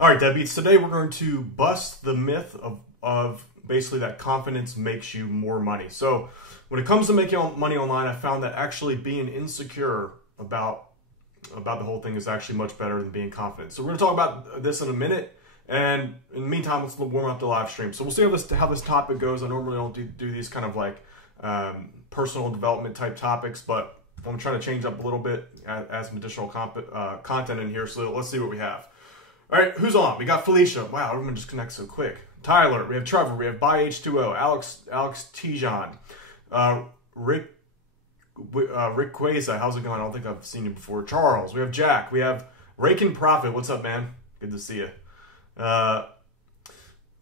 All right, Deadbeats, today we're going to bust the myth of basically that confidence makes you more money. So when it comes to making money online, I found that actually being insecure about the whole thing is actually much better than being confident. So we're going to talk about this in a minute. And in the meantime, let's warm up the live stream. So we'll see how this topic goes. I normally don't do these kind of like personal development type topics, but I'm trying to change up a little bit, add some additional content in here. So let's see what we have. All right, who's on? We got Felicia. Wow, everyone just connects so quick. Tyler, we have Trevor, we have By H2O, Alex Tijan, Rick Queza, how's it going? I don't think I've seen you before. Charles, we have Jack, we have Rake Profit. What's up, man? Good to see you.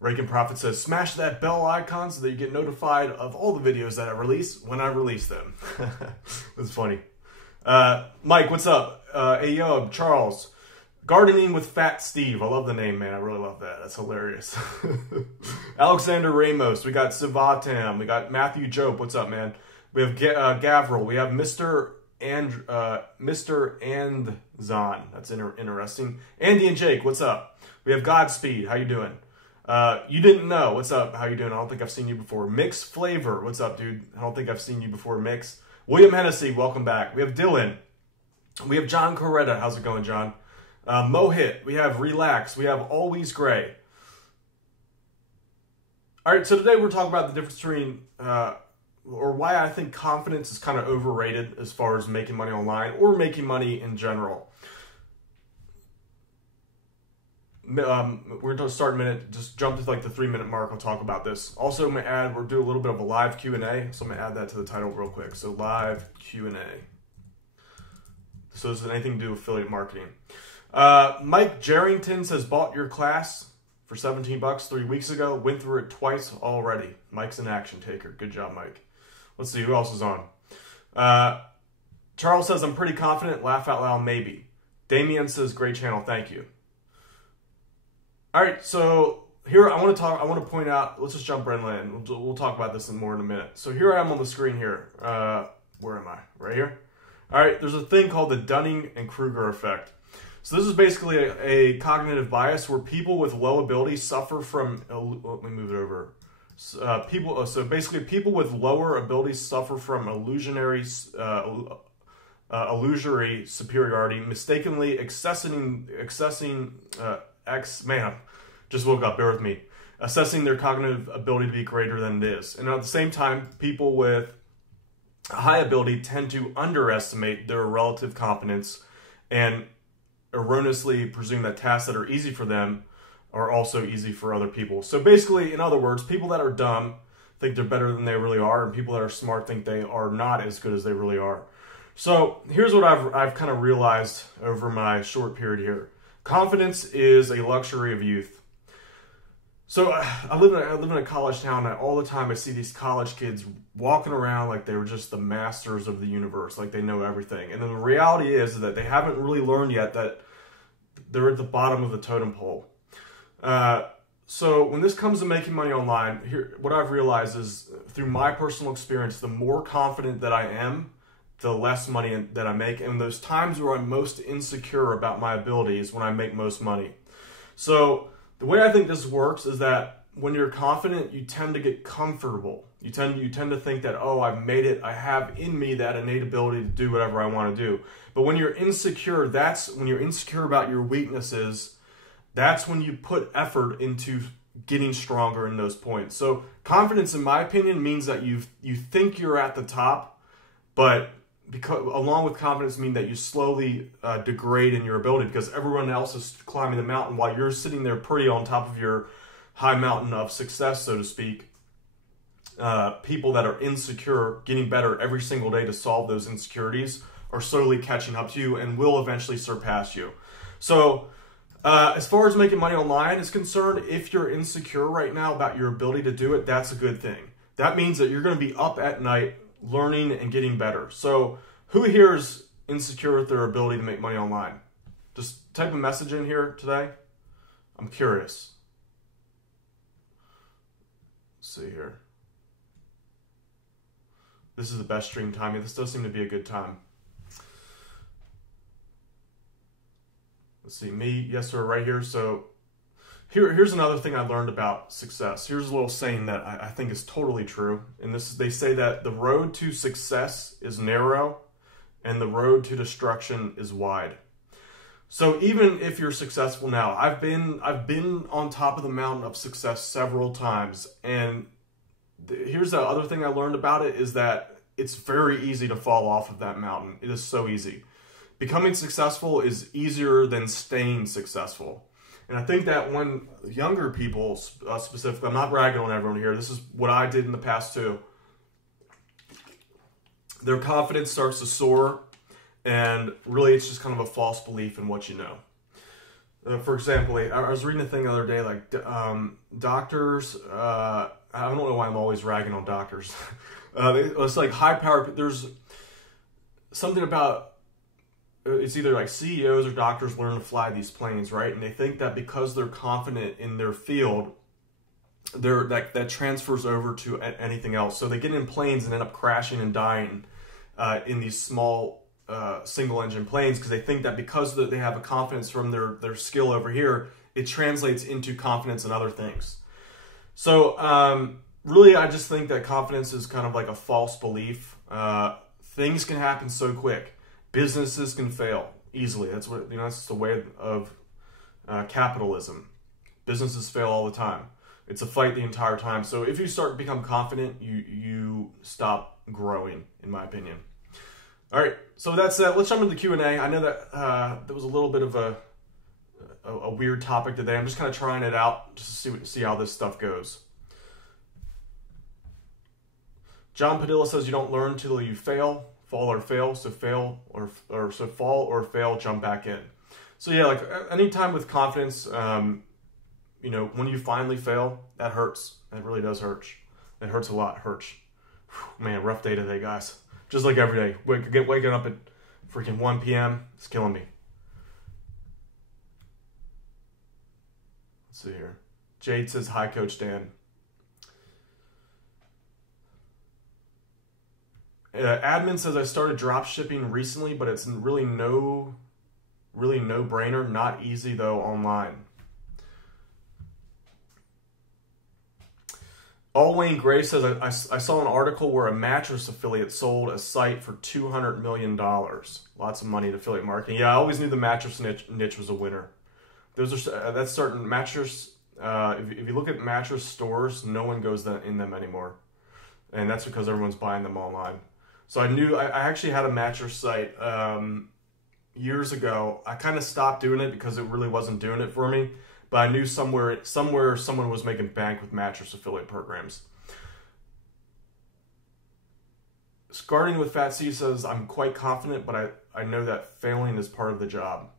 Rake Profit says, smash that bell icon so that you get notified of all the videos that I release when I release them. That's funny. Mike, what's up? Ayo, Charles. Gardening with Fat Steve. I love the name, man. I really love that. That's hilarious. Alexander Ramos. We got Sivatam. We got Matthew Jope. What's up, man? We have Gavril. We have Mr. Andzon. That's interesting. Andy and Jake. What's up? We have Godspeed. How you doing? You didn't know. What's up? How you doing? I don't think I've seen you before. Mix Flavor. What's up, dude? I don't think I've seen you before. Mix. William Hennessy. Welcome back. We have Dylan. We have John Coretta. How's it going, John? Mohit, we have Relax, we have Always Gray. All right, so today we're talking about the difference between, or why I think confidence is kind of overrated as far as making money online or making money in general. We're going to start in a minute, just jump to like the 3-minute mark, I'll talk about this. Also, I'm going to add, we'll do a little bit of a live Q&A, so I'm going to add that to the title real quick. So live Q&A. So this has anything to do with affiliate marketing. Mike Jerrington says, bought your class for 17 bucks 3 weeks ago. Went through it twice already. Mike's an action taker. Good job, Mike. Let's see who else is on. Charles says, I'm pretty confident. Laugh out loud, maybe. Damien says, great channel. Thank you. All right. So here I want to point out, let's just jump right in. We'll talk about this more in a minute. So here I am on the screen here. Where am I? Right here. All right. There's a thing called the Dunning and Kruger effect. So this is basically a cognitive bias where people with low ability suffer from, let me move it over. So basically people with lower abilities suffer from illusory superiority, mistakenly assessing their cognitive ability to be greater than it is. And at the same time, people with high ability tend to underestimate their relative competence and erroneously presume that tasks that are easy for them are also easy for other people. So basically, in other words, people that are dumb think they're better than they really are, and people that are smart think they are not as good as they really are. So here's what I've kind of realized over my short period here. Confidence is a luxury of youth. So I live in a college town, and all the time I see these college kids walking around like they were just the masters of the universe, like they know everything. And then the reality is that they haven't really learned yet that they're at the bottom of the totem pole. So when this comes to making money online, what I've realized is through my personal experience, the more confident that I am, the less money that I make. And those times where I'm most insecure about my abilities, when I make most money. So the way I think this works is that when you're confident, you tend to get comfortable. You tend to think that, oh, I've made it. I have in me that innate ability to do whatever I want to do. But when you're insecure, when you're insecure about your weaknesses, that's when you put effort into getting stronger in those points. So confidence, in my opinion, means that you think you're at the top, but along with confidence mean that you slowly degrade in your ability because everyone else is climbing the mountain while you're sitting there pretty on top of your high mountain of success, so to speak. People that are insecure, getting better every single day to solve those insecurities, are slowly catching up to you and will eventually surpass you. So as far as making money online is concerned, if you're insecure right now about your ability to do it, that's a good thing. That means that you're going to be up at night learning and getting better. So who here is insecure with their ability to make money online? Just type a message in here today. I'm curious. Let's see here. This is the best stream timing. This does seem to be a good time. Let's see, me, yes sir, right here. So Here's another thing I learned about success. Here's a little saying that I think is totally true. And they say that the road to success is narrow and the road to destruction is wide. So even if you're successful now, I've been on top of the mountain of success several times. And here's the other thing I learned about it is that it's very easy to fall off of that mountain. It is so easy. Becoming successful is easier than staying successful. And I think that when younger people, specifically, I'm not bragging on everyone here, this is what I did in the past too, their confidence starts to soar, and really it's just kind of a false belief in what you know. For example, I was reading a thing the other day, like doctors, I don't know why I'm always ragging on doctors. It's like high power, there's something about, it's either like CEOs or doctors learn to fly these planes, right? And they think that because they're confident in their field, that transfers over to anything else. So they get in planes and end up crashing and dying in these small single engine planes because they think that because they have a confidence from their skill over here, it translates into confidence in other things. So really, I just think that confidence is kind of like a false belief. Things can happen so quick. Businesses can fail easily. That's what, that's just the way of capitalism. Businesses fail all the time. It's a fight the entire time. So if you start to become confident, you stop growing, in my opinion. All right, so that's it. Let's jump into the Q&A. I know that that was a little bit of a weird topic today. I'm just kind of trying it out just to see how this stuff goes. John Padilla says you don't learn till you fail. Fall or fail, so fall or fail, jump back in. So yeah, like anytime with confidence, when you finally fail, that hurts. That really does hurt. It hurts a lot. Hurts. Whew, man, rough day today, guys. Just like every day. Waking up at freaking 1 p.m. It's killing me. Let's see here. Jade says, hi, Coach Dan. Admin says I started drop shipping recently, but it's really no brainer. Not easy though online. All Wayne Gray says I saw an article where a mattress affiliate sold a site for $200 million. Lots of money to affiliate marketing. Yeah, I always knew the mattress niche was a winner. That's certain mattress. If you look at mattress stores, no one goes in them anymore, and that's because everyone's buying them online. So I actually had a mattress site years ago. I kind of stopped doing it because it really wasn't doing it for me. But I knew somewhere someone was making bank with mattress affiliate programs. Starting with Fat C says, I'm quite confident, but I know that failing is part of the job.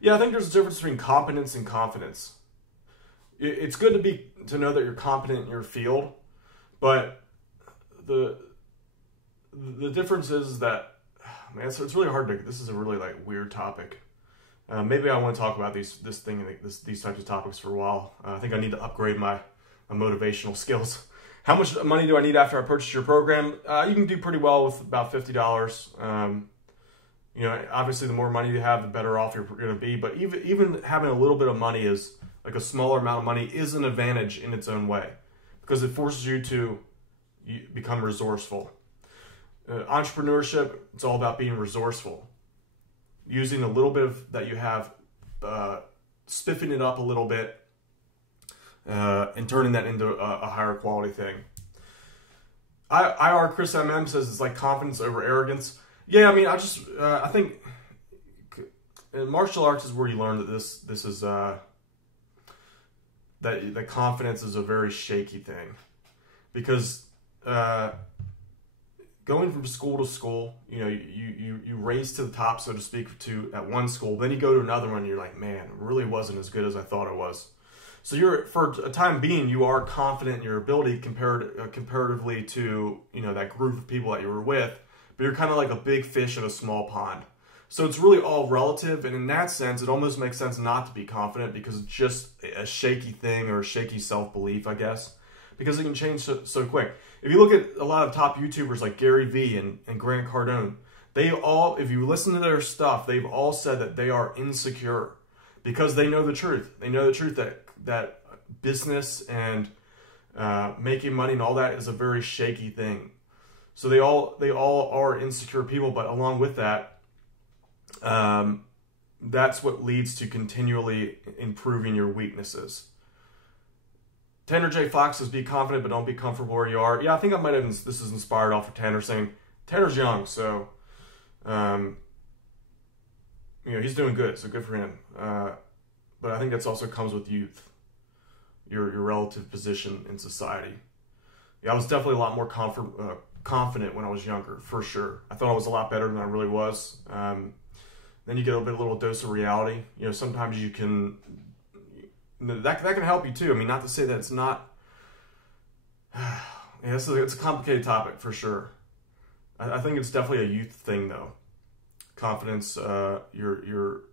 Yeah, I think there's a difference between competence and confidence. It's good to know that you're competent in your field, but the difference is that, man, it's really hard to, this is a really weird topic. Maybe I want to talk about these types of topics for a while. I think I need to upgrade my motivational skills. How much money do I need after I purchase your program? You can do pretty well with about $50. Obviously the more money you have, the better off you're going to be. But even having a little bit of money is like a smaller amount of money is an advantage in its own way because it forces you to become resourceful. Entrepreneurship, it's all about being resourceful. Using a little bit that you have, spiffing it up a little bit, and turning that into a higher quality thing. IR Chris MM says it's like confidence over arrogance. Yeah, I mean, I think martial arts is where you learn that this is that confidence is a very shaky thing, because going from school to school, you raise to the top, so to speak, at one school, then you go to another one, and you're like, man, it really wasn't as good as I thought it was. So for a time being, you are confident in your ability comparatively to, that group of people that you were with, but you're kind of like a big fish in a small pond. So it's really all relative, and in that sense, it almost makes sense not to be confident because it's just a shaky thing or a shaky self-belief, I guess, because it can change so quick. If you look at a lot of top YouTubers like Gary Vee and Grant Cardone, if you listen to their stuff, they've all said that they are insecure. because they know the truth. They know the truth that business and making money and all that is a very shaky thing. So they all are insecure people, but along with that, that's what leads to continually improving your weaknesses. Tanner J. Fox says, be confident, but don't be comfortable where you are. Yeah, I think I might have, this is inspired off of Tanner saying, Tanner's young, so, he's doing good, so good for him. But I think that's also comes with youth, your relative position in society. Yeah, I was definitely a lot more confident when I was younger, for sure. I thought I was a lot better than I really was. Then you get a little dose of reality. Sometimes you can, that can help you too. I mean, not to say that it's not, it's a complicated topic for sure. I think it's definitely a youth thing though. Confidence, your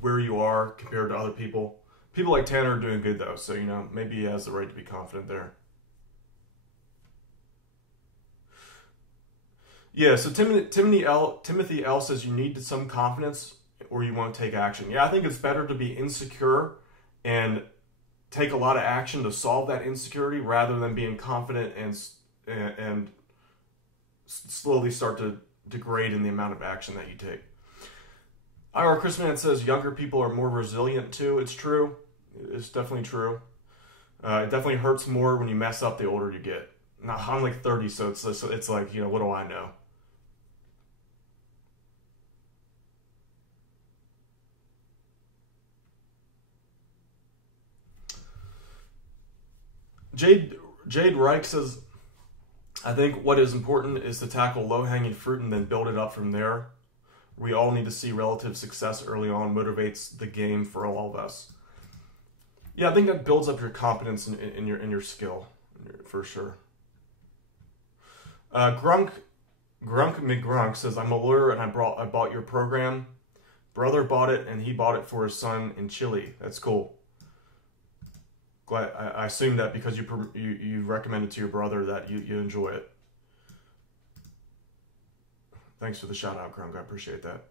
where you are compared to other people. People like Tanner are doing good though, so maybe he has the right to be confident there. Yeah, so Timothy L says you need some confidence or you won't take action. Yeah, I think it's better to be insecure and take a lot of action to solve that insecurity rather than being confident and slowly start to degrade in the amount of action that you take. IR Chrisman says younger people are more resilient too. It's true. It's definitely true. It definitely hurts more when you mess up the older you get. Now, I'm like 30, so it's like, what do I know? Jade Reich says, I think what is important is to tackle low-hanging fruit and then build it up from there. We all need to see relative success early on, motivates the game for all of us. Yeah, I think that builds up your confidence in your skill, for sure. Grunk McGrunk says, I'm a lawyer and I bought your program. Brother bought it and he bought it for his son in Chile. That's cool. Glad I assume that because you recommended to your brother that you enjoy it. Thanks for the shout out, Grunk. I appreciate that.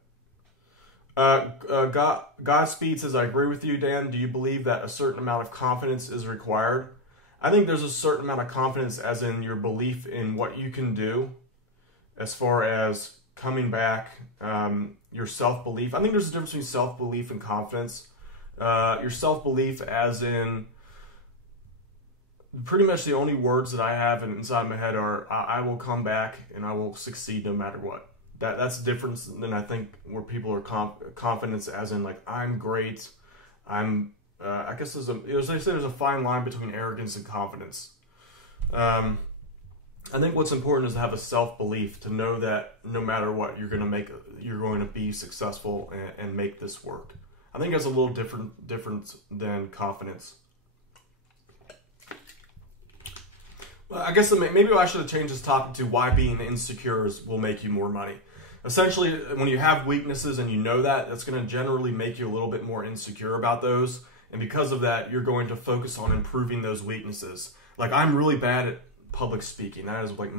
Godspeed says, I agree with you, Dan. Do you believe that a certain amount of confidence is required? I think there's a certain amount of confidence as in your belief in what you can do as far as coming back, your self-belief. I think there's a difference between self-belief and confidence. Your self-belief as in pretty much the only words that I have inside my head are, I will come back and I will succeed no matter what. That's different than I think where people are confidence as in like, I'm great. I guess as they say, there's a fine line between arrogance and confidence. I think what's important is to have a self-belief, to know that no matter what, you're going to be successful and make this work. I think that's a little different than confidence. Well, I guess maybe I should have changed this topic to why being insecure will make you more money. Essentially, when you have weaknesses and you know that's going to generally make you a little bit more insecure about those. And because of that, you're going to focus on improving those weaknesses. Like, I'm really bad at public speaking. That is like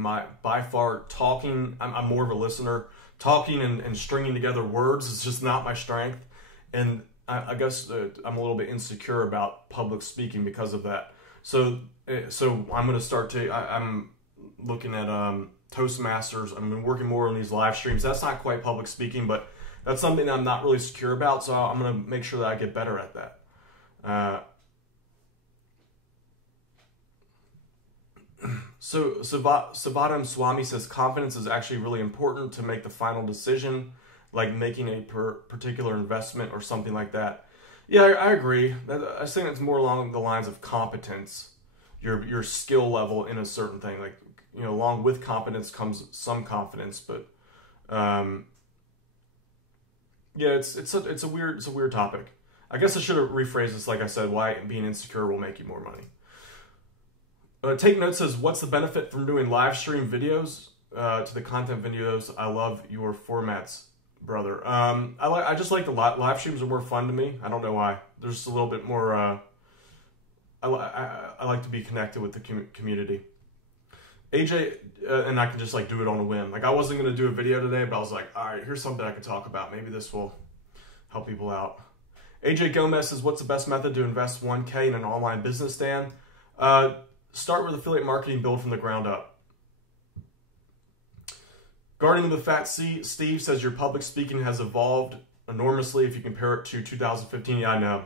by far talking. I'm more of a listener. Talking and stringing together words is just not my strength. And I guess I'm a little bit insecure about public speaking because of that. So I'm going to start I'm looking at Toastmasters. I've been working more on these live streams. That's not quite public speaking, but that's something that I'm not really secure about. So I'm going to make sure that I get better at that. So Savadam Swami says confidence is actually really important to make the final decision, like making a particular investment or something like that. Yeah, I agree. I think it's more along the lines of competence, your skill level in a certain thing. Like, along with competence comes some confidence, but yeah, it's a weird topic. I guess I should have rephrased this, like I said, why being insecure will make you more money. Take Note says, what's the benefit from doing live stream videos to the content videos? I love your formats, brother. I just like the live streams are more fun to me. I don't know why. There's just a little bit more, I like to be connected with the community. AJ, and I can just like do it on a whim. Like, I wasn't going to do a video today, but I was like, all right, here's something I could talk about. Maybe this will help people out. AJ Gomez says, what's the best method to invest 1K in an online business, Dan? Start with affiliate marketing, build from the ground up. Gardening with Fat Steve says, your public speaking has evolved enormously if you compare it to 2015. Yeah, I know.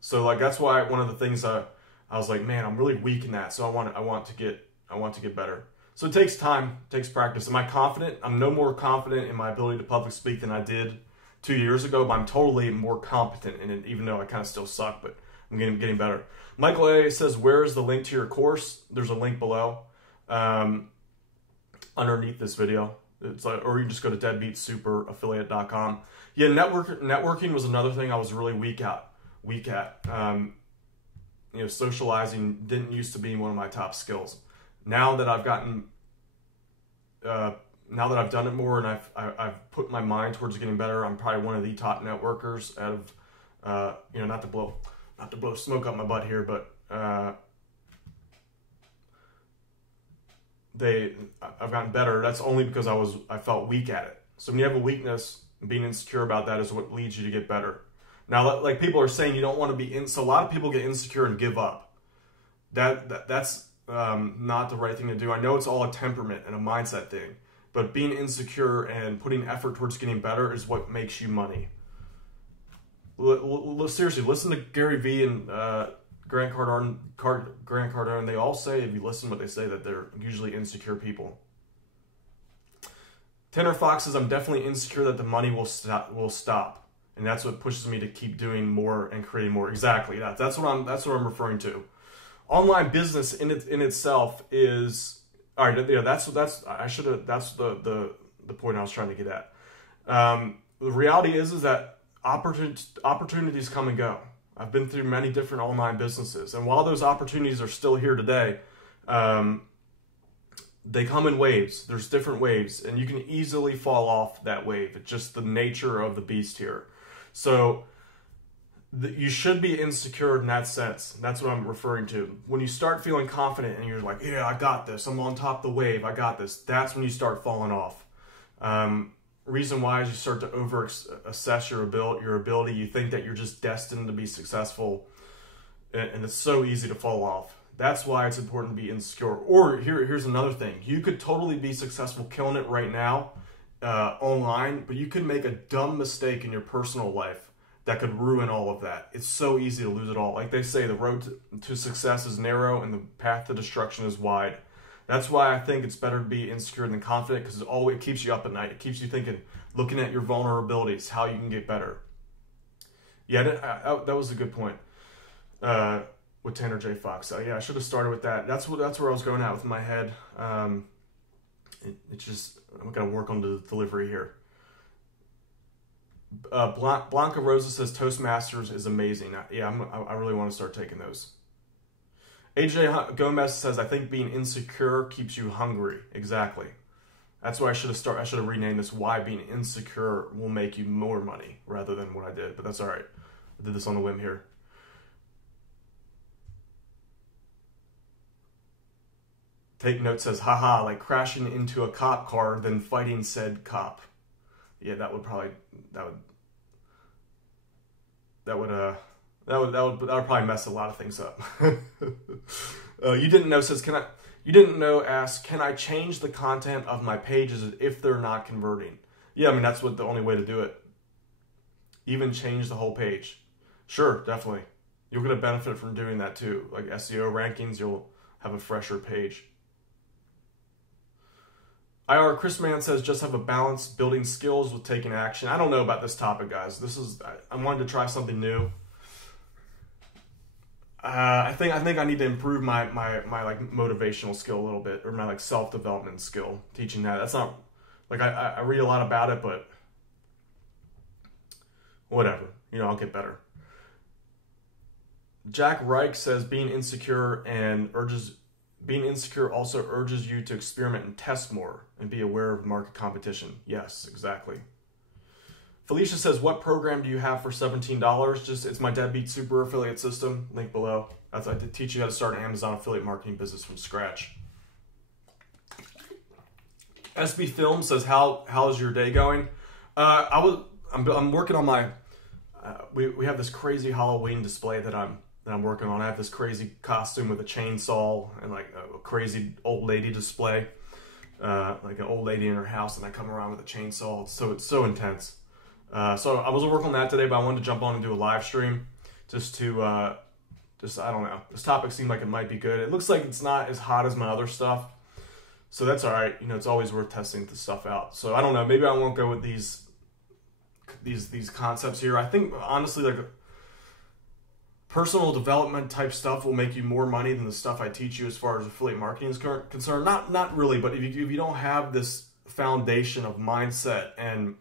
So like, that's why one of the things I was like, man, I'm really weak in that. So I want to get better. So it takes time, it takes practice. Am I confident? I'm no more confident in my ability to public speak than I did 2 years ago, but I'm totally more competent in it, even though I kind of still suck, but I'm getting better. Michael A says, where is the link to your course? There's a link below, underneath this video. It's like, or you can just go to deadbeatsuperaffiliate.com. Yeah, networking was another thing I was really weak at. Socializing didn't used to be one of my top skills. Now that I've gotten, now that I've done it more and I've put my mind towards getting better, I'm probably one of the top networkers out of, not to blow smoke up my butt here, but I've gotten better. That's only because I felt weak at it. So when you have a weakness, being insecure about that is what leads you to get better. Now, like people are saying, you don't want to be so a lot of people get insecure and give up. That's not the right thing to do. I know it's all a temperament and a mindset thing, but being insecure and putting effort towards getting better is what makes you money. Seriously, listen to Gary Vee and Grant Cardone. They all say, if you listen to what they say, that they're usually insecure people. Tanner Fox says, I'm definitely insecure that the money will stop. And that's what pushes me to keep doing more and creating more. Exactly. That's what I'm referring to. Online business in itself is all right. Yeah, that's the point I was trying to get at. The reality is that opportunities come and go. I've been through many different online businesses, and while those opportunities are still here today, they come in waves. There's different waves, and you can easily fall off that wave. It's just the nature of the beast here. So you should be insecure in that sense. That's what I'm referring to. When you start feeling confident and you're like, yeah, I got this. I'm on top of the wave. I got this. That's when you start falling off. Reason why is you start to over-assess your ability. You think that you're just destined to be successful, and it's so easy to fall off. That's why it's important to be insecure. Or here's another thing. You could totally be successful killing it right now online, but you could make a dumb mistake in your personal life that could ruin all of that. It's so easy to lose it all. Like they say, the road to success is narrow and the path to destruction is wide. That's why I think it's better to be insecure than confident, because it keeps you up at night. It keeps you thinking, looking at your vulnerabilities, how you can get better. Yeah, that was a good point with Tanner J. Fox. Yeah, I should have started with that. That's where I was going at with my head. It's just, I'm going to work on the delivery here. Blanca Rosa says Toastmasters is amazing. Yeah, I really want to start taking those. AJ Gomez says, I think being insecure keeps you hungry. Exactly. That's why I should have renamed this, why being insecure will make you more money, rather than what I did. But that's all right. I did this on the whim here. Take Note says, haha, like crashing into a cop car, then fighting said cop. Yeah, that would probably probably mess a lot of things up. You didn't know says, asks, can I change the content of my pages if they're not converting? Yeah, I mean, that's the only way to do it. Even change the whole page. Sure, definitely. You'll get a benefit from doing that too. Like SEO rankings, you'll have a fresher page. IR Chris Mann says, just have a balance building skills with taking action. I don't know about this topic, guys. I wanted to try something new. I think I need to improve my like motivational skill a little bit, or my like self-development skill, teaching that. That's not like I read a lot about it, but whatever, I'll get better. Jack Reich says being insecure also urges you to experiment and test more and be aware of market competition. Yes, exactly. Felicia says, what program do you have for $17? It's my Deadbeat Super Affiliate System, link below. I teach you how to start an Amazon affiliate marketing business from scratch. SB Film says, how's your day going? I'm working on my, we have this crazy Halloween display that I'm working on. I have this crazy costume with a chainsaw and like a crazy old lady display, like an old lady in her house, and I come around with a chainsaw. It's so intense. So I was working on that today, but I wanted to jump on and do a live stream just to I don't know. This topic seemed like it might be good. It looks like it's not as hot as my other stuff, so that's all right. You know, it's always worth testing this stuff out. So I don't know. Maybe I won't go with these concepts here. I think honestly, like personal development type stuff will make you more money than the stuff I teach you as far as affiliate marketing is concerned. Not really, but if you don't have this foundation of mindset and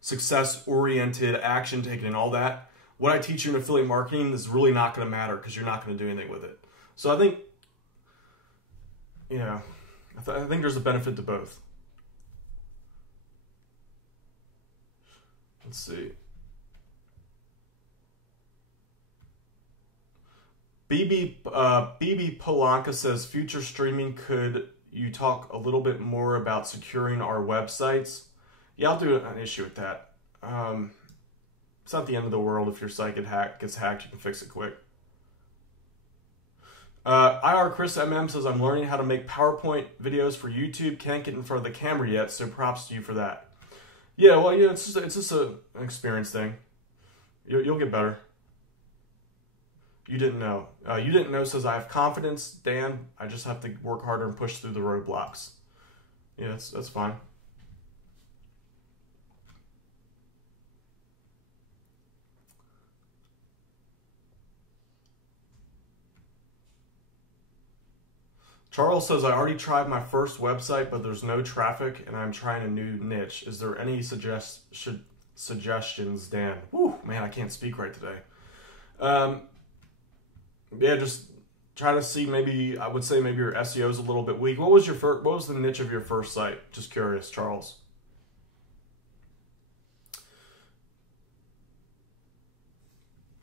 success-oriented action taking and all that, what I teach you in affiliate marketing is really not going to matter because you're not going to do anything with it. So I think, you know, I think there's a benefit to both. Let's see. BB Polanka says, future streaming, could you talk a little bit more about securing our websites? Yeah, I'll do an issue with that. It's not the end of the world if your site gets hacked. You can fix it quick. IR Chris MM says, I'm learning how to make PowerPoint videos for YouTube. Can't get in front of the camera yet, so props to you for that. Yeah, well, yeah, it's just an experience thing. You'll get better. You didn't know. You didn't know says, I have confidence, Dan. I just have to work harder and push through the roadblocks. Yeah, that's fine. Charles says, I already tried my first website, but there's no traffic, and I'm trying a new niche. Is there any suggestions, Dan? Whew, man, I can't speak right today. Yeah, just try to see. Maybe I would say maybe your SEO is a little bit weak. What was the niche of your first site? Just curious, Charles.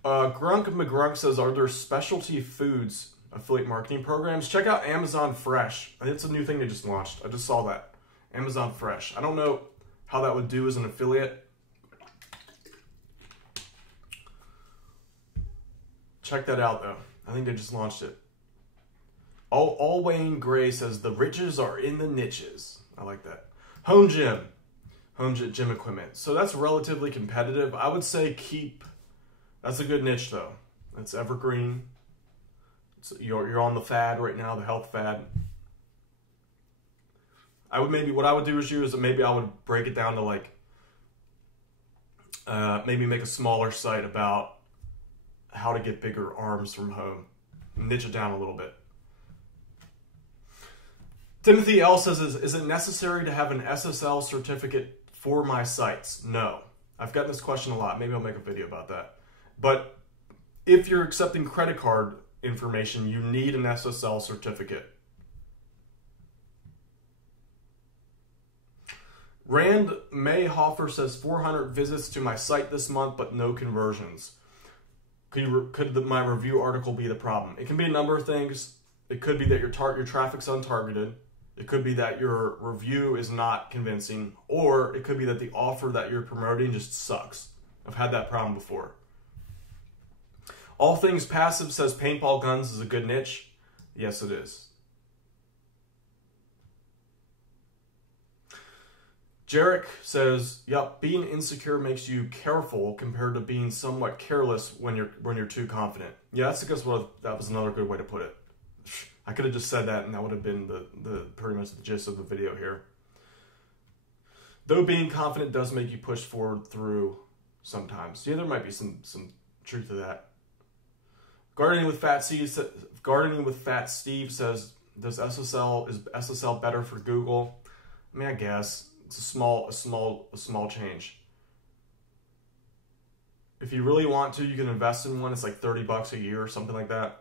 Grunk McGrunk says, are there specialty foods affiliate marketing programs? Check out Amazon Fresh. It's a new thing they just launched. I just saw that. Amazon Fresh. I don't know how that would do as an affiliate. Check that out though. I think they just launched it. All Wayne Gray says, the riches are in the niches. I like that. Home gym equipment. So that's relatively competitive. I would say that's a good niche though. That's evergreen. So you're on the fad right now, the health fad. What I would do is maybe I would break it down to like, maybe make a smaller site about how to get bigger arms from home. Niche it down a little bit. Timothy L says, is it necessary to have an SSL certificate for my sites? No. I've gotten this question a lot. Maybe I'll make a video about that. But if you're accepting credit card information, you need an SSL certificate. Rand Mayhofer says, 400 visits to my site this month, but no conversions. Could my review article be the problem? It can be a number of things. It could be that your traffic's untargeted. It could be that your review is not convincing, or it could be that the offer that you're promoting just sucks. I've had that problem before. All Things Passive says, paintball guns is a good niche. Yes, it is. Jarek says, yep, being insecure makes you careful compared to being somewhat careless when you're too confident. Yeah, that's because that was another good way to put it. I could have just said that and that would have been the pretty much the gist of the video here. Though being confident does make you push forward through sometimes. Yeah, there might be some truth to that. Gardening with Fat Steve says, is SSL better for Google? I mean, I guess it's a small change. If you really want to, you can invest in one. It's like $30 a year or something like that.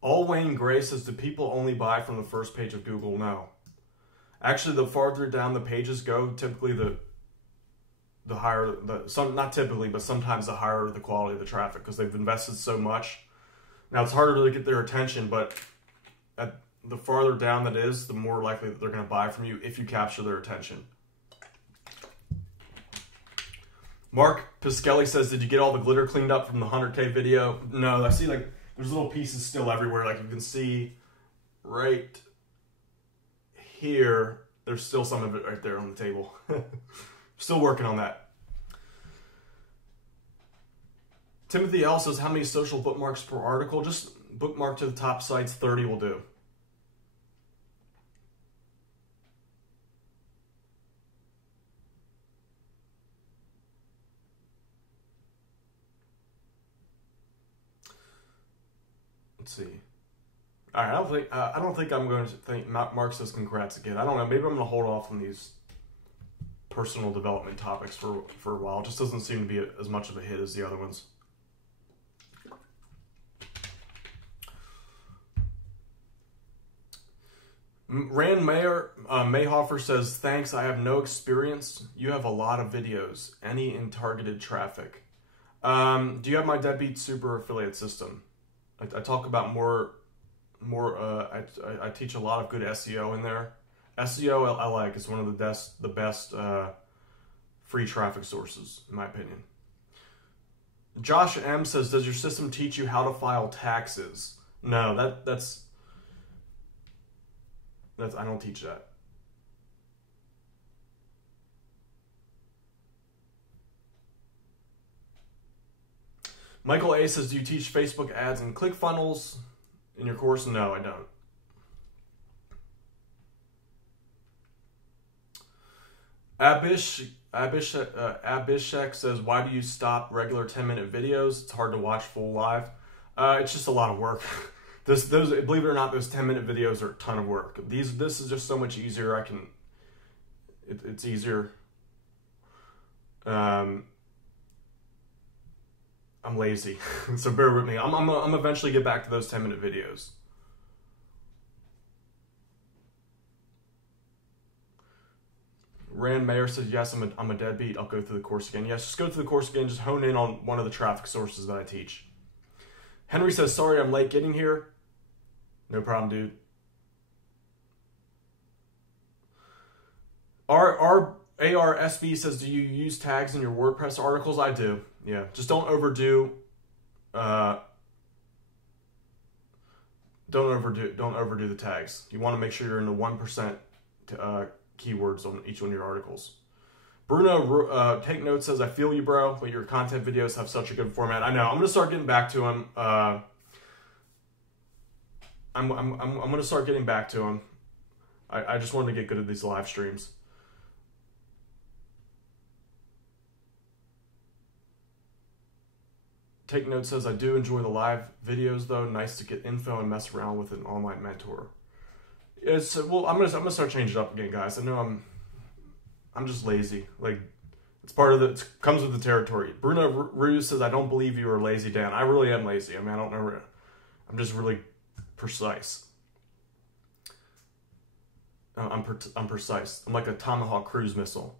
All Wayne Gray says, do people only buy from the first page of Google? No. Actually, the farther down the pages go, typically the higher, not typically, but sometimes the higher the quality of the traffic because they've invested so much. Now, it's harder to get their attention, but the farther down that is, the more likely that they're going to buy from you if you capture their attention. Mark Piskelli says, did you get all the glitter cleaned up from the 100K video? No, I see like there's little pieces still everywhere. Like you can see right here, there's still some of it right there on the table. Still working on that. Timothy L says, how many social bookmarks per article? Just bookmark to the top sites, 30 will do. Let's see. All right, I don't think I'm going to think Mark says congrats again. I don't know. Maybe I'm going to hold off on these personal development topics for a while. It just doesn't seem to be as much of a hit as the other ones. Rand Mayhofer says, thanks, I have no experience. You have a lot of videos. Any in targeted traffic? Do you have my Deadbeat super affiliate system? I talk about I teach a lot of good SEO in there. SEO I like. It's one of the best free traffic sources, in my opinion. Josh M says, does your system teach you how to file taxes? No, that's I don't teach that. Michael A says, do you teach Facebook ads and Clickfunnels in your course? No, I don't. Abhishek says, why do you stop regular 10-minute videos? It's hard to watch full live. It's just a lot of work. Those, believe it or not, those 10-minute videos are a ton of work. This is just so much easier. It's easier. I'm lazy, so bear with me. I'm eventually get back to those 10-minute videos. Rand Mayer says, yes, I'm a deadbeat. I'll go through the course again. Yes, just go through the course again. Just hone in on one of the traffic sources that I teach. Henry says, sorry, I'm late getting here. No problem, dude. ARSB says, do you use tags in your WordPress articles? I do. Yeah, just don't overdo. Don't overdo the tags. You want to make sure you're in the 1% keywords on each one of your articles. Bruno, take notes, says, I feel you, bro, but your content videos have such a good format. I know. I'm gonna start getting back to him. I'm gonna start getting back to him. I just wanted to get good at these live streams. Take notes says, I do enjoy the live videos though. Nice to get info and mess around with an online mentor. Well, I'm gonna start changing it up again, guys. I know I'm just lazy. Like, it's part of it comes with the territory. Bruno Ruse says, I don't believe you are lazy, Dan. I really am lazy. I mean, I don't know. I'm just really precise. I'm precise. I'm like a Tomahawk cruise missile.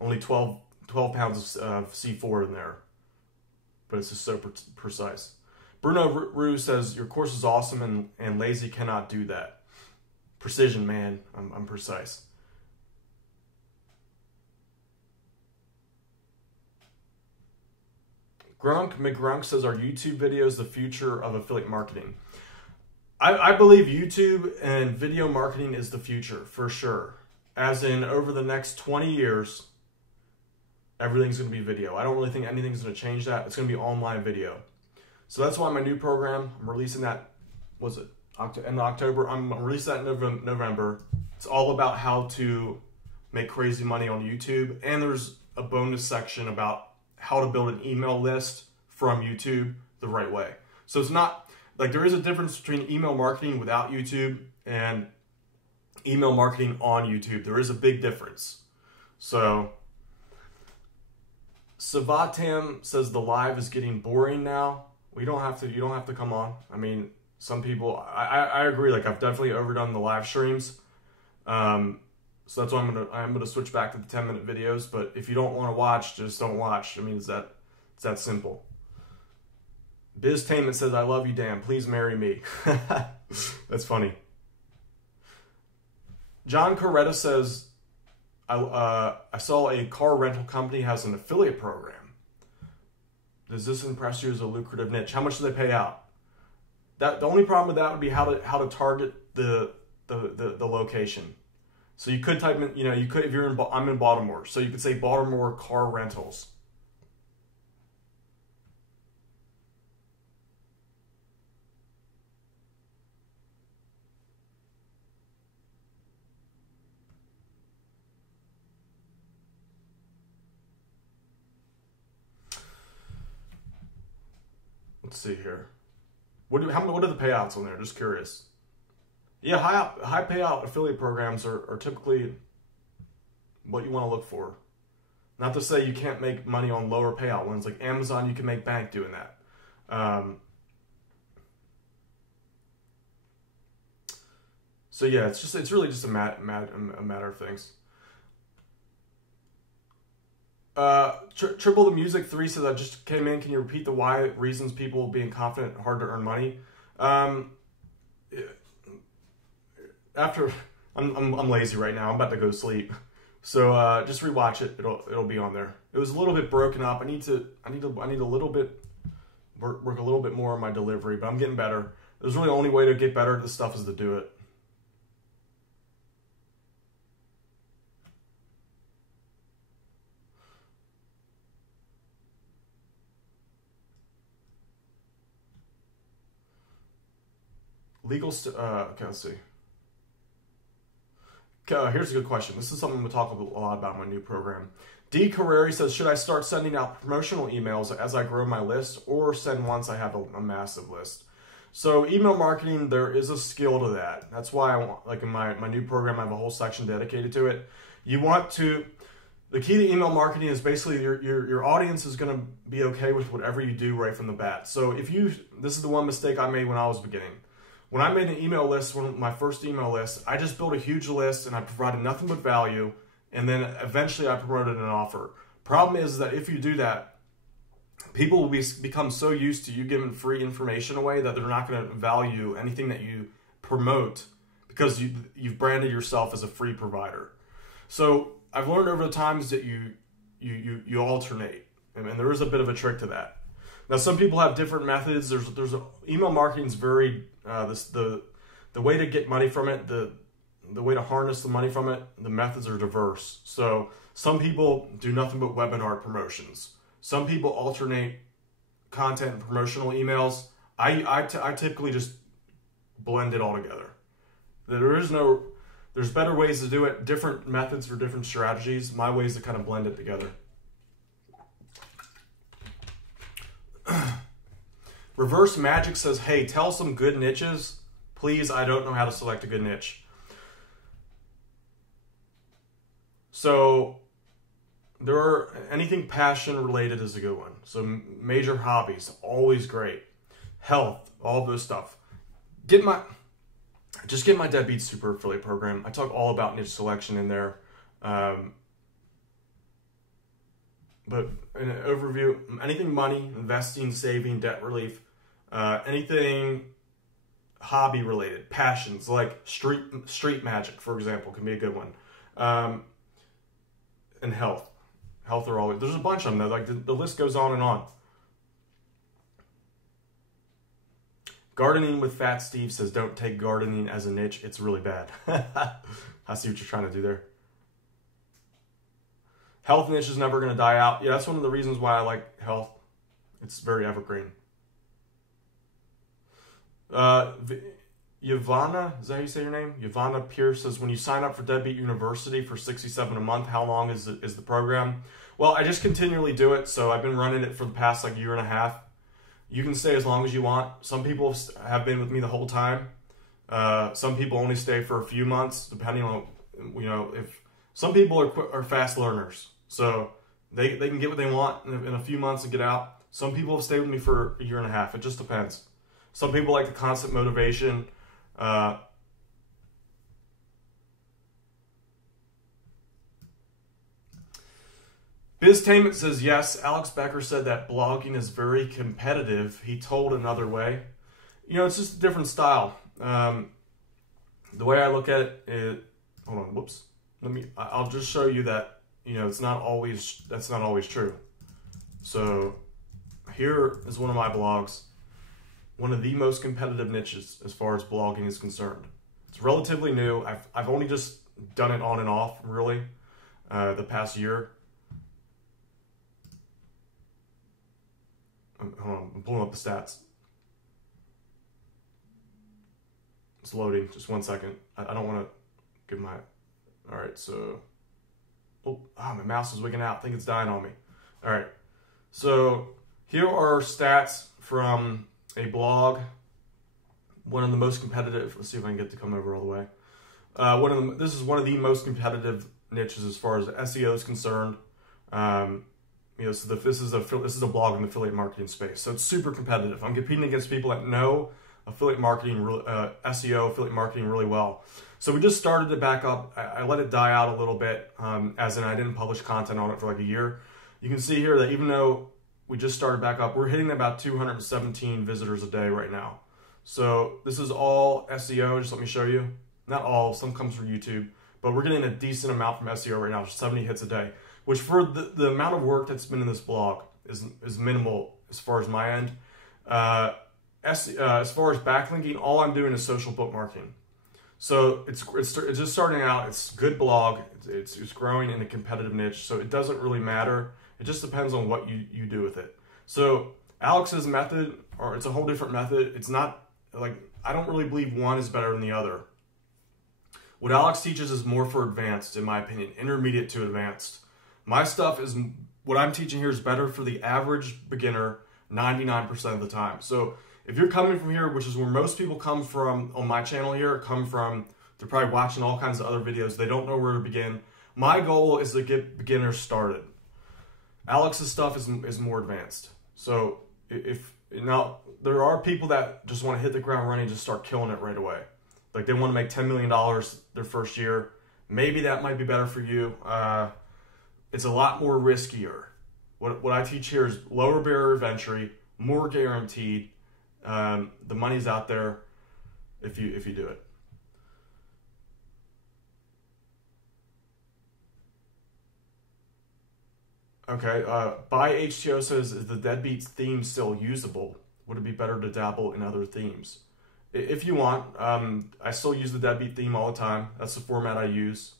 Only 12 pounds of C4 in there. But it's just so precise. Bruno Ruse says, your course is awesome and lazy cannot do that. Precision, man. I'm precise. McGrunk says, are YouTube videos the future of affiliate marketing? I believe YouTube and video marketing is the future, for sure. As in, over the next 20 years, everything's going to be video. I don't really think anything's going to change that. It's going to be online video. So that's why my new program, I'm releasing that, in October? I'm releasing that in November. It's all about how to make crazy money on YouTube. And there's a bonus section about how to build an email list from YouTube the right way. So it's not, like, there is a difference between email marketing without YouTube and email marketing on YouTube. There is a big difference. So Savatam says the live is getting boring now. You don't have to come on. I mean, some people, I agree. Like, I've definitely overdone the live streams. So that's why I'm gonna switch back to the 10-minute videos. But if you don't want to watch, just don't watch. I mean, it's that simple. BizTainment says, I love you, Dan. Please marry me. That's funny. John Coretta says, I saw a car rental company has an affiliate program. Does this impress you as a lucrative niche? How much do they pay out? The only problem with that would be how to target the location. So you could type in, you could, if I'm in Baltimore, so you could say Baltimore car rentals. Let's see here. What are the payouts on there? Just curious. Yeah, high payout affiliate programs are typically what you want to look for. Not to say you can't make money on lower payout ones. Like Amazon, you can make bank doing that. So yeah, it's really just a matter of things. Triple the Music 3 says, I just came in. Can you repeat the why reasons people being confident hard to earn money? After I'm lazy right now. I'm about to go to sleep. So just rewatch it. It'll be on there. It was a little bit broken up. I need a little bit work a little bit more on my delivery, but I'm getting better. There's really the only way to get better at this stuff is to do it. Okay, let's see. Here's a good question. This is something I'm going to talk a lot about in my new program. D. Carreri says, should I start sending out promotional emails as I grow my list or send once I have a massive list? So email marketing, there is a skill to that. That's why I want, like in my new program, I have a whole section dedicated to it. The key to email marketing is basically your audience is going to be okay with whatever you do right from the bat. So this is the one mistake I made when I was beginning. When I made an email list, my first email list, I just built a huge list and I provided nothing but value. And then eventually I promoted an offer. Problem is that if you do that, people will become so used to you giving free information away that they're not going to value anything that you promote because you've branded yourself as a free provider. So I've learned over the times that you alternate, and there is a bit of a trick to that. Now, some people have different methods. Email marketing is very the way to get money from it, the way to harness the money from it. The methods are diverse. So some people do nothing but webinar promotions. Some people alternate content and promotional emails. I typically just blend it all together. There's better ways to do it. Different methods for different strategies. My way is to kind of blend it together. Reverse Magic says, hey, tell some good niches. Please, I don't know how to select a good niche. So anything passion related is a good one. So major hobbies, always great. Health, all those stuff. Just get my Deadbeat Super Affiliate Program. I talk all about niche selection in there. But in an overview, anything money, investing, saving, debt relief, anything hobby related, passions like street magic, for example, can be a good one. And health are always, there's a bunch of them though, like the list goes on and on. Gardening with Fat Steve says, don't take gardening as a niche, it's really bad. I see what you're trying to do there. Health niche is never going to die out. Yeah, that's one of the reasons why I like health. It's very evergreen. Yvonne, is that how you say your name? Yvonne Pierce says, when you sign up for Deadbeat University for $67 a month, how long is the program? Well, I just continually do it. So I've been running it for the past year and a half. You can stay as long as you want. Some people have been with me the whole time. Some people only stay for a few months, depending on, if some people are fast learners. So they can get what they want in a few months and get out. Some people have stayed with me for a year and a half. It just depends. Some people like the constant motivation. Biztainment says, yes, Alex Becker said that blogging is very competitive. He told another way. It's just a different style. The way I look at it, hold on, whoops. I'll just show you that, you know, that's not always true. So here is one of my blogs, one of the most competitive niches as far as blogging is concerned. It's relatively new. I've only just done it on and off, really, the past year. Hold on, I'm pulling up the stats. It's loading, just 1 second. I don't want to give my, all right, so, my mouse is wigging out. I think it's dying on me. All right, so here are stats from a blog, one of the most competitive, let's see if I can get to come over all the way. This is one of the most competitive niches as far as SEO is concerned. You know, so this is a blog in the affiliate marketing space, so it's super competitive. I'm competing against people that know affiliate marketing, SEO, affiliate marketing really well. So we just started to back up. I let it die out a little bit, as in I didn't publish content on it for like a year. You can see here that even though we just started back up, we're hitting about 217 visitors a day right now. So this is all SEO. Just let me show you. Not all, some comes from YouTube, but we're getting a decent amount from SEO right now, 70 hits a day, which for the amount of work that's been in this blog is minimal as far as my end. As far as backlinking, all I'm doing is social bookmarking. So it's just starting out. It's a good blog. It's growing in a competitive niche, so it doesn't really matter. It just depends on what you do with it. So Alex's method, or it's a whole different method. It's not like, I don't really believe one is better than the other. What Alex teaches is more for advanced, in my opinion, intermediate to advanced. My stuff is, what I'm teaching here is better for the average beginner 99% of the time. So if you're coming from here, which is where most people come from on my channel here, they're probably watching all kinds of other videos. They don't know where to begin. My goal is to get beginners started. Alex's stuff is more advanced. So now there are people that just want to hit the ground running, just start killing it right away. Like they want to make $10 million their first year. Maybe that might be better for you. It's a lot more riskier. What I teach here is lower barrier of entry, more guaranteed. The money's out there if you do it. Okay, by HTO says, is the Deadbeat theme still usable? Would it be better to dabble in other themes? If you want, I still use the Deadbeat theme all the time. That's the format I use.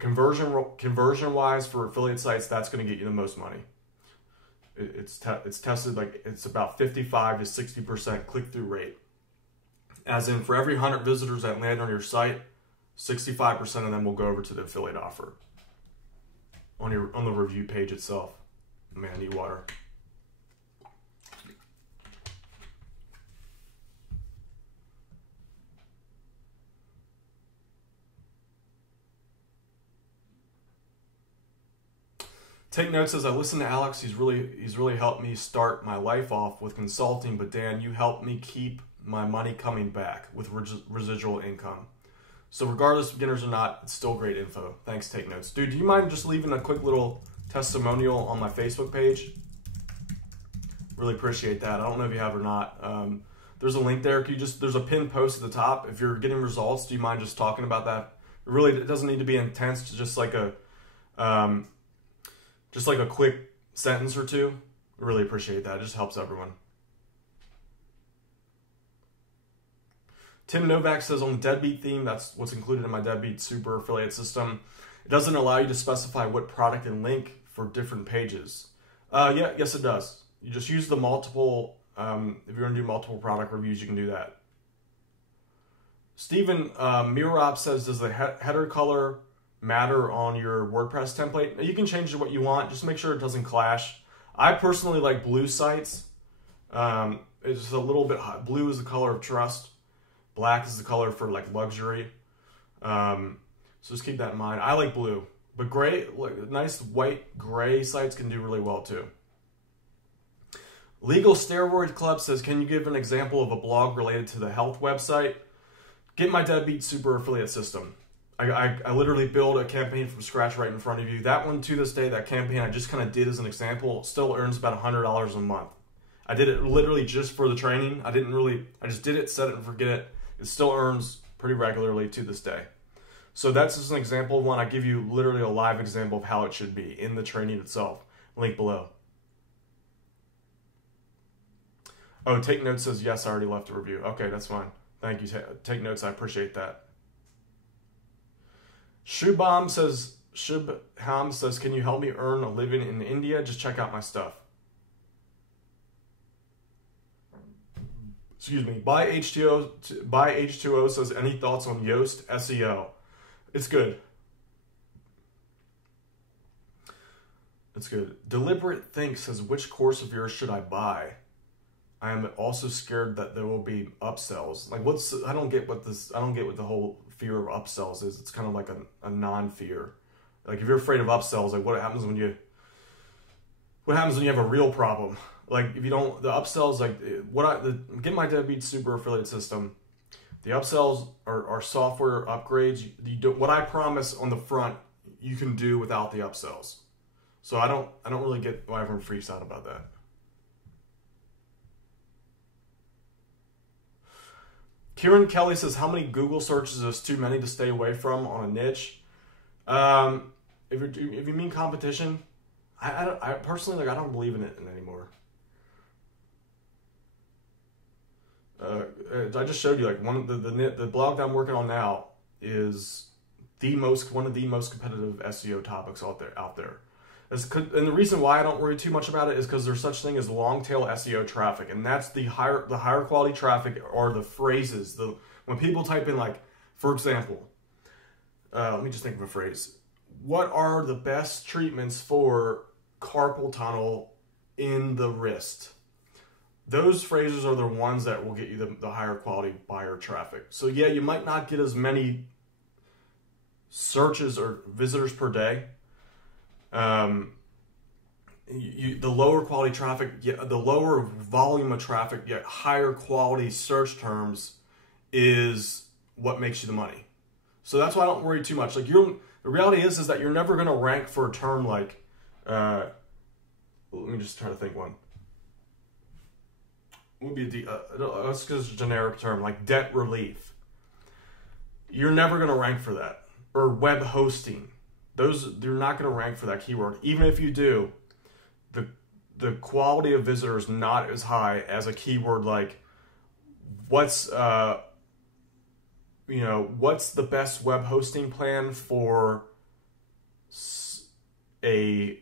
Conversion-wise for affiliate sites, that's going to get you the most money. It's tested, like it's about 55 to 60% click-through rate. As in, for every 100 visitors that land on your site, 65% of them will go over to the affiliate offer on the review page itself. Man, I need water. Take Notes says, I listen to Alex. He's really helped me start my life off with consulting, but Dan, you helped me keep my money coming back with residual income. So regardless, beginners or not, it's still great info. Thanks, Take Notes. Dude, do you mind just leaving a quick little testimonial on my Facebook page? Really appreciate that. I don't know if you have or not. There's a link there. There's a pinned post at the top. If you're getting results, do you mind just talking about that? It doesn't need to be intense. It's just like a quick sentence or two. I really appreciate that. It just helps everyone. Tim Novak says, on the Deadbeat theme, that's what's included in my Deadbeat super affiliate system. It doesn't allow you to specify what product and link for different pages. Yes, it does. You just use the multiple, if you're going to do multiple product reviews, you can do that. Steven Mirop says, does the header color matter on your WordPress template? You can change it to what you want. Just make sure it doesn't clash. I personally like blue sites. It's a little bit hot. Blue is the color of trust. Black is the color for like luxury. So just keep that in mind. I like blue, but gray, like nice white gray sites can do really well too. Legal Steroid Club says, can you give an example of a blog related to the health website? Get my Deadbeat super affiliate system. I literally build a campaign from scratch right in front of you. That one, to this day, that campaign I just kind of did as an example, still earns about $100 a month. I did it literally just for the training. I just did it, set it and forget it. It still earns pretty regularly to this day. So that's just an example of one. I give you literally a live example of how it should be in the training itself. Link below. Oh, Take Notes says, yes, I already left a review. Okay, that's fine. Thank you, Take Notes. I appreciate that. Shubham says, can you help me earn a living in India? Just check out my stuff. Excuse me. By H2O says, any thoughts on Yoast SEO? It's good. It's good. Deliberate Think says, which course of yours should I buy? I am also scared that there will be upsells. Like, I don't get what the whole fear of upsells is. It's kind of like a non-fear. Like, if you're afraid of upsells, like what happens when you have a real problem? Like, if you don't, the upsells, like get my Deadbeat super affiliate system. The upsells are software upgrades. What I promise on the front, you can do without the upsells. So I don't really get why everyone freaks out about that. Kieran Kelly says, how many Google searches is too many to stay away from on a niche? If you mean competition, I personally, like, I don't believe in it anymore. I just showed you, like, one of the blog that I'm working on now is one of the most competitive SEO topics out there. And the reason why I don't worry too much about it is because there's such thing as long tail SEO traffic, and that's the higher quality traffic are the phrases. When people type in, like, for example, let me just think of a phrase. What are the best treatments for carpal tunnel in the wrist? Those phrases are the ones that will get you the higher quality buyer traffic. So yeah, you might not get as many searches or visitors per day. The lower quality traffic, the lower volume of traffic, yet higher quality search terms is what makes you the money. So that's why I don't worry too much. Like, the reality is that you're never going to rank for a term like, let me just try to think one. Would be let's just a generic term like debt relief. You're never going to rank for that. Or web hosting. You're not going to rank for that keyword. Even if you do, the quality of visitors is not as high as a keyword like what's the best web hosting plan for a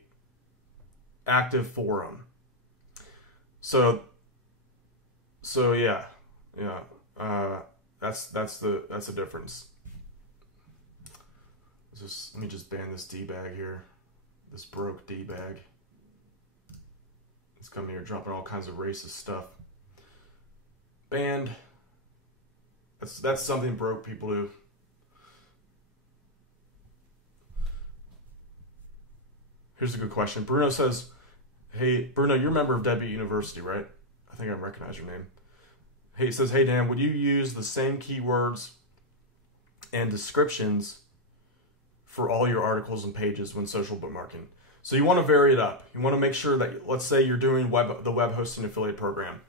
active forum. So yeah, that's the difference. Let me just ban this D-bag here. This broke D-bag. It's coming here dropping all kinds of racist stuff. Banned. That's something broke people do. Here's a good question. Bruno says, hey, Bruno, you're a member of Deadbeat University, right? I think I recognize your name. He says, hey, Dan, would you use the same keywords and descriptions for all your articles and pages when social bookmarking? So you want to vary it up. You want to make sure that, let's say you're doing the web hosting affiliate program.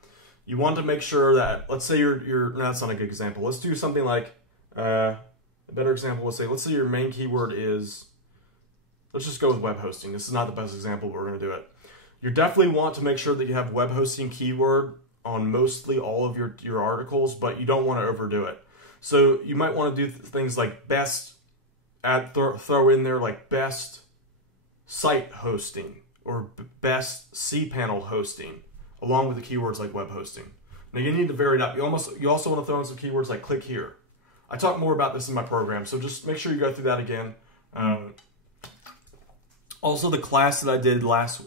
You want to make sure that, let's say no, that's not a good example. Let's do something like, a better example, let's say your main keyword is, let's just go with web hosting. This is not the best example, but we're going to do it. You definitely want to make sure that you have web hosting keyword on mostly all of your articles, but you don't want to overdo it. So you might want to do things like best, throw in there like best site hosting or best cPanel hosting, along with the keywords like web hosting. Now you need to vary it up. You also want to throw in some keywords like click here. I talk more about this in my program, so just make sure you go through that again. Also, the class that I did last,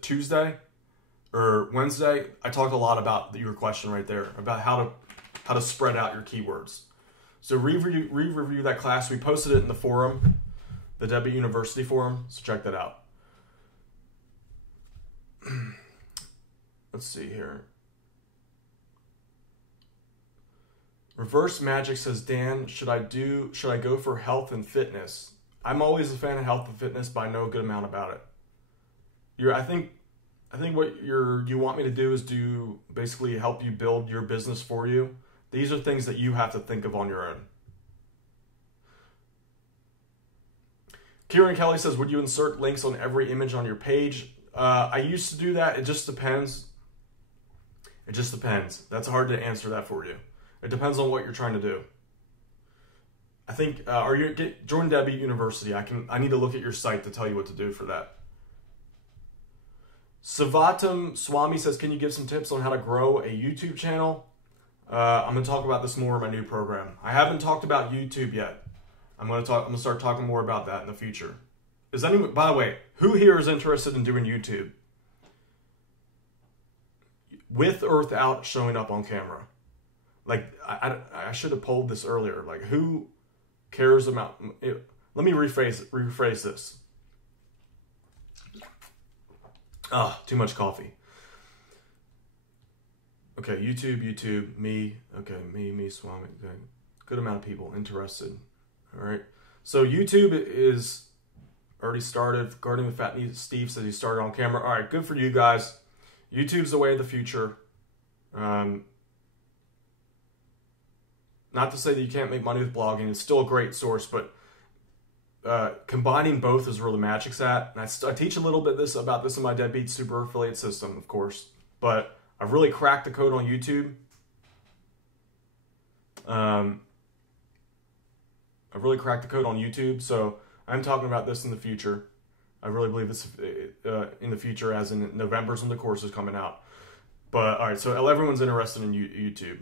Tuesday or Wednesday, I talked a lot about your question right there, about how to spread out your keywords. So re-review that class. We posted it in the forum, the Deadbeat University forum, so check that out. Let's see here. Reverse Magic says, Dan, should I go for health and fitness? I'm always a fan of health and fitness, but I know a good amount about it. I think what you want me to do is basically help you build your business for you. These are things that you have to think of on your own. Kieran Kelly says, would you insert links on every image on your page? I used to do that. It just depends. It just depends. That's hard to answer that for you. It depends on what you're trying to do. I think, join Deadbeat University. I need to look at your site to tell you what to do for that. Savatam Swami says, can you give some tips on how to grow a YouTube channel? I'm going to talk about this more in my new program. I haven't talked about YouTube yet. I'm going to start talking more about that in the future. Is anyone, by the way, who here is interested in doing YouTube? With or without showing up on camera? Like, I should have polled this earlier. Like, who cares about it? Let me rephrase this. Too much coffee. Okay, YouTube, me. Okay, me, Swami. Okay. Good amount of people interested. All right. So YouTube is already started. Guarding the Fat Steve says he started on camera. All right, good for you guys. YouTube's the way of the future. Not to say that you can't make money with blogging. It's still a great source, but combining both is where the magic's at. And I teach a little bit about this in my Deadbeat Super Affiliate System, of course. But I've really cracked the code on YouTube. I've really cracked the code on YouTube, so I'm talking about this in the future. I really believe this in the future, as in November's when the course is coming out. But, all right, so everyone's interested in YouTube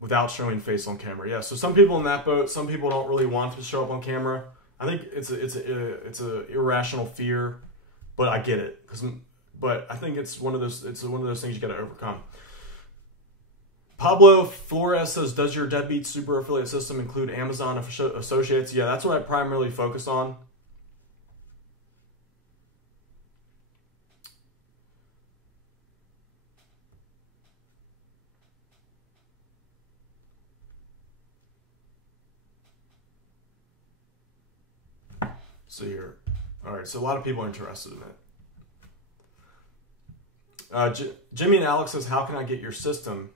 without showing face on camera. Yeah, so some people in that boat, some people don't really want to show up on camera. I think it's a irrational fear, but I get it. But I think it's one of those things you got to overcome. Pablo Flores says, does your Deadbeat Super Affiliate System include Amazon Associates? Yeah, that's what I primarily focus on. So here, all right, so a lot of people are interested in it. Jimmy and Alex says, how can I get your system?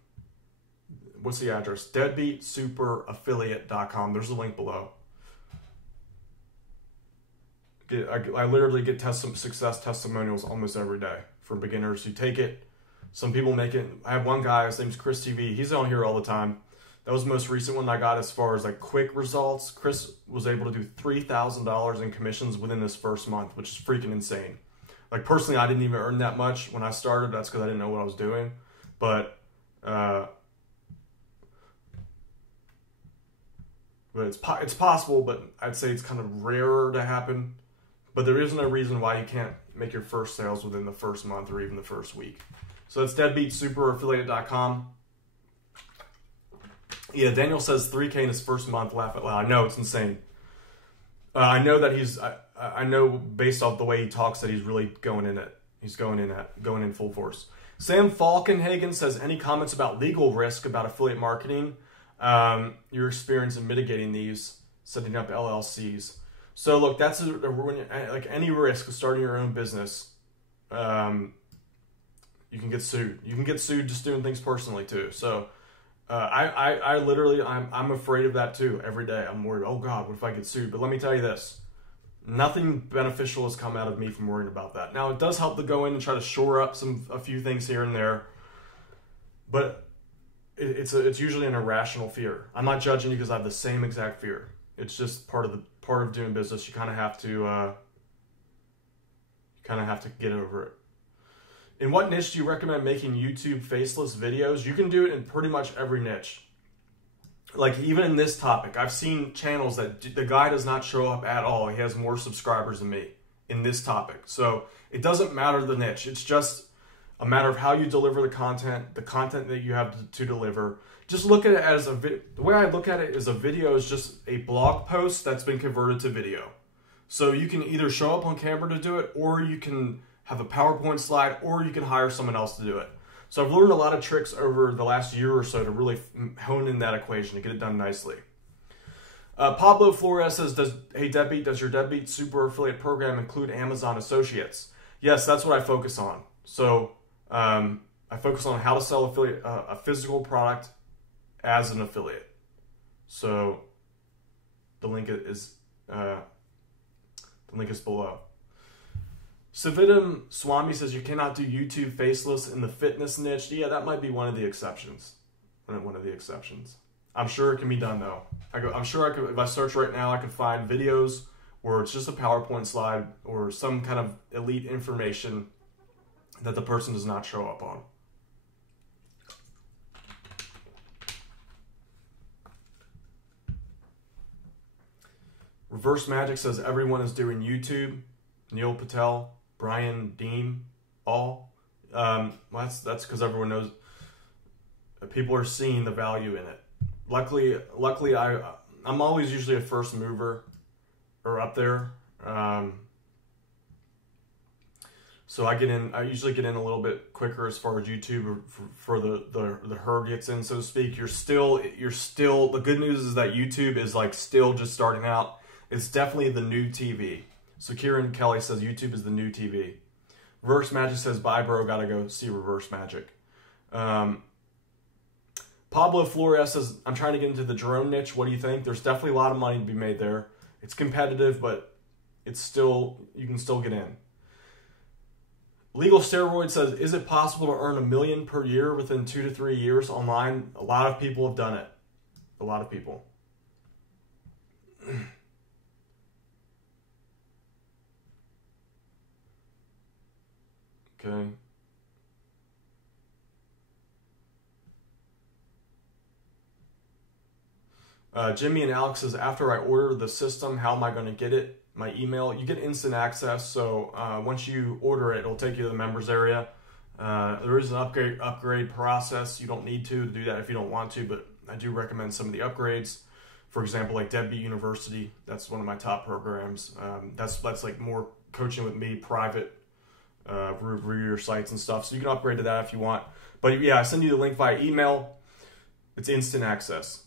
What's the address? Deadbeatsuperaffiliate.com. There's a link below. I literally get success testimonials almost every day from beginners who take it. Some people make it. I have one guy, his name's Chris TV. He's on here all the time. That was the most recent one I got as far as like quick results. Chris was able to do $3,000 in commissions within this first month, which is freaking insane. Like personally, I didn't even earn that much when I started. That's because I didn't know what I was doing. But it's possible, but I'd say it's kind of rarer to happen. But there isn't a reason why you can't make your first sales within the first month or even the first week. So that's deadbeatsuperaffiliate.com. Yeah, Daniel says 3K in his first month. Laugh out loud. I know, it's insane. I know that I know based off the way he talks that he's really going in it. He's going in full force. Sam Falkenhagen says, any comments about legal risk about affiliate marketing? Your experience in mitigating these, setting up LLCs. So look, that's like any risk of starting your own business. You can get sued. You can get sued just doing things personally too. So I literally, I'm afraid of that too. Every day I'm worried, oh God, what if I get sued? But let me tell you this, nothing beneficial has come out of me from worrying about that. Now it does help to go in and try to shore up a few things here and there, but it's usually an irrational fear. I'm not judging you because I have the same exact fear. It's just part of doing business. You kind of have to get over it. In what niche do you recommend making YouTube faceless videos? You can do it in pretty much every niche. Like even in this topic, I've seen channels that the guy does not show up at all. He has more subscribers than me in this topic. So it doesn't matter the niche. It's just a matter of how you deliver the content that you have to deliver. Just look at it as the way I look at it is a video is just a blog post that's been converted to video. So you can either show up on camera to do it, or you can have a PowerPoint slide, or you can hire someone else to do it. So I've learned a lot of tricks over the last year or so to really hone in that equation to get it done nicely. Pablo Flores says, hey Deadbeat, does your Deadbeat Super Affiliate program include Amazon Associates? Yes, that's what I focus on. So I focus on how to sell a physical product as an affiliate. So the link is below. Savidam Swami says you cannot do YouTube Faceless in the fitness niche. Yeah, that might be one of the exceptions. I'm sure it can be done though. I'm sure I could, if I search right now, I could find videos where it's just a PowerPoint slide or some kind of elite information that the person does not show up on. Reverse Magic says everyone is doing YouTube. Neil Patel, Brian Dean, all. Well, that's because everyone knows. People are seeing the value in it. Luckily, I'm always usually a first mover or up there. So I usually get in a little bit quicker as far as YouTube for the herd gets in, so to speak. You're still, the good news is that YouTube is like still just starting out. It's definitely the new TV. So Kieran Kelly says YouTube is the new TV. Reverse Magic says, bye bro, gotta go see Reverse Magic. Pablo Flores says, I'm trying to get into the drone niche. What do you think? There's definitely a lot of money to be made there. It's competitive, but it's still, you can still get in. Legal Steroid says, is it possible to earn $1 million per year within 2 to 3 years online? A lot of people have done it. A lot of people. Okay. Jimmy and Alex says, after I order the system, how am I going to get it? My email. You get instant access. So once you order it, it'll take you to the members area. There is an upgrade process. You don't need to do that if you don't want to, but I do recommend some of the upgrades. For example, like Deadbeat University. That's one of my top programs. That's like more coaching with me, private, review your sites and stuff. So you can upgrade to that if you want. But yeah, I send you the link via email. It's instant access.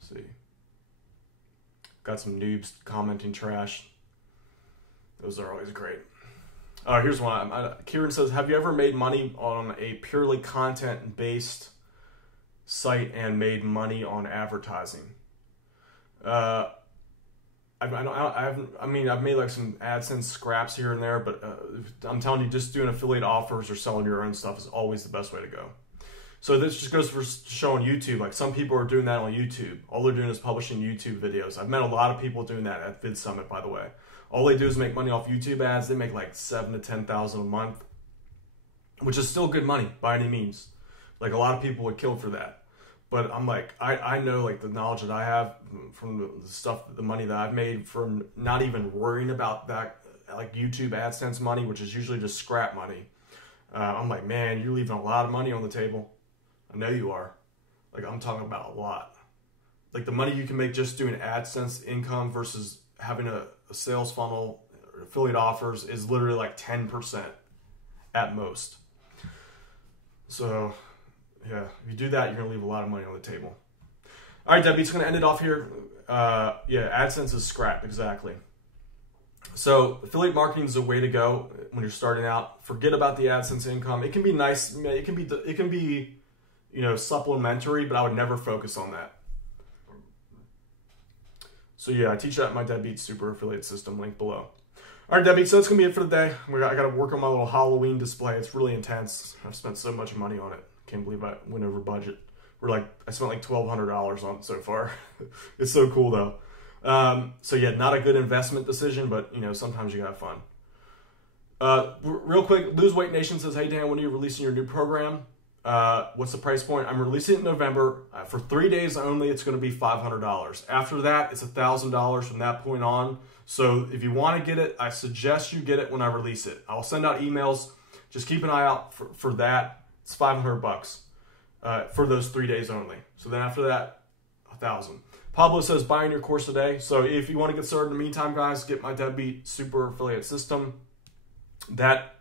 See, got some noobs commenting trash. Those are always great. Here's one. Kieran says, have you ever made money on a purely content-based site and made money on advertising? I've made like some AdSense scraps here and there, but I'm telling you, just doing affiliate offers or selling your own stuff is always the best way to go. So this just goes for showing YouTube. Like some people are doing that on YouTube. All they're doing is publishing YouTube videos. I've met a lot of people doing that at Vid Summit, by the way. All they do is make money off YouTube ads. They make like $7,000 to $10,000 a month, which is still good money by any means. Like a lot of people would kill for that. But I'm like, I know like the knowledge that I have from the stuff, the money that I've made from not even worrying about that, like YouTube AdSense money, which is usually just scrap money. I'm like, man, you're leaving a lot of money on the table. I know you are. Like I'm talking about a lot. Like the money you can make just doing AdSense income versus having a sales funnel or affiliate offers is literally like 10% at most. So yeah, if you do that, you're gonna leave a lot of money on the table. All right, Debbie's gonna end it off here. Yeah, AdSense is scrap, exactly. So affiliate marketing is a way to go when you're starting out. Forget about the AdSense income. It can be nice. It can be, you know, supplementary, but I would never focus on that. So yeah, I teach that in my Deadbeat Super Affiliate System, link below. All right, Deadbeat, so that's gonna be it for the day. I gotta work on my little Halloween display. It's really intense. I've spent so much money on it. Can't believe I went over budget. I spent like $1,200 on it so far. It's so cool though. So yeah, not a good investment decision, but you know, sometimes you gotta have fun. Real quick, Lose Weight Nation says, hey Dan, when are you releasing your new program? What's the price point? I'm releasing it in November. For 3 days only, it's going to be $500. After that, it's $1,000 from that point on. So if you want to get it, I suggest you get it when I release it. I'll send out emails. Just keep an eye out for that. It's $500 for those 3 days only. So then after that, $1,000. Pablo says, buying your course today. So if you want to get started in the meantime, guys, get my Deadbeat Super Affiliate System. That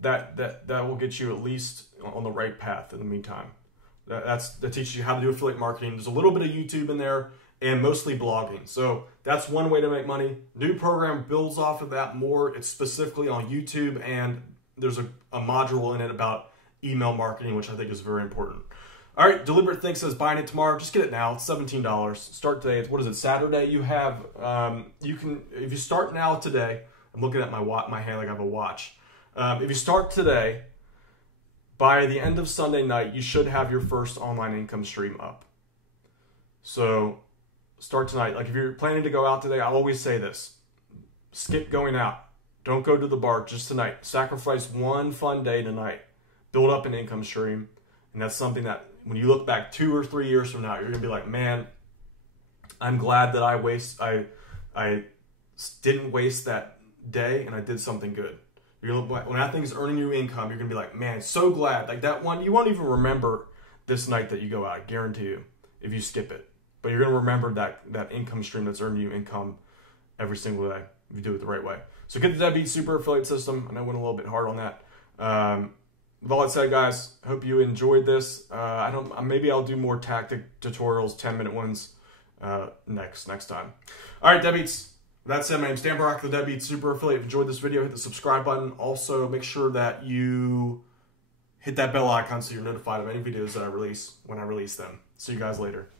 will get you at least on the right path in the meantime. That teaches you how to do affiliate marketing. There's a little bit of YouTube in there and mostly blogging. So that's one way to make money. New program builds off of that more. It's specifically on YouTube, and there's a module in it about email marketing, which I think is very important. All right, Deliberate Think says buying it tomorrow. Just get it now. It's $17. Start today. It's, what is it, Saturday? You have, you can, if you start now today, I'm looking at my hand like I have a watch. If you start today, by the end of Sunday night, you should have your first online income stream up. So start tonight. Like if you're planning to go out today, I always say this: skip going out. Don't go to the bar just tonight. Sacrifice one fun day tonight. Build up an income stream. And that's something that when you look back 2 or 3 years from now, you're gonna be like, man, I'm glad that I didn't waste that day and I did something good. When that thing's earning you income, you're gonna be like, man, so glad. Like that one, you won't even remember this night that you go out, I guarantee you, if you skip it. But you're gonna remember that income stream that's earning you income every single day if you do it the right way. So get the Deadbeat Super Affiliate System. I know I went a little bit hard on that. With all that said, guys, hope you enjoyed this. Maybe I'll do more tactic tutorials, 10-minute ones next time. All right, Deadbeats. That said, my name's Dan Brock, the Deadbeat Super Affiliate. If you enjoyed this video, hit the subscribe button. Also, make sure that you hit that bell icon so you're notified of any videos that I release when I release them. See you guys later.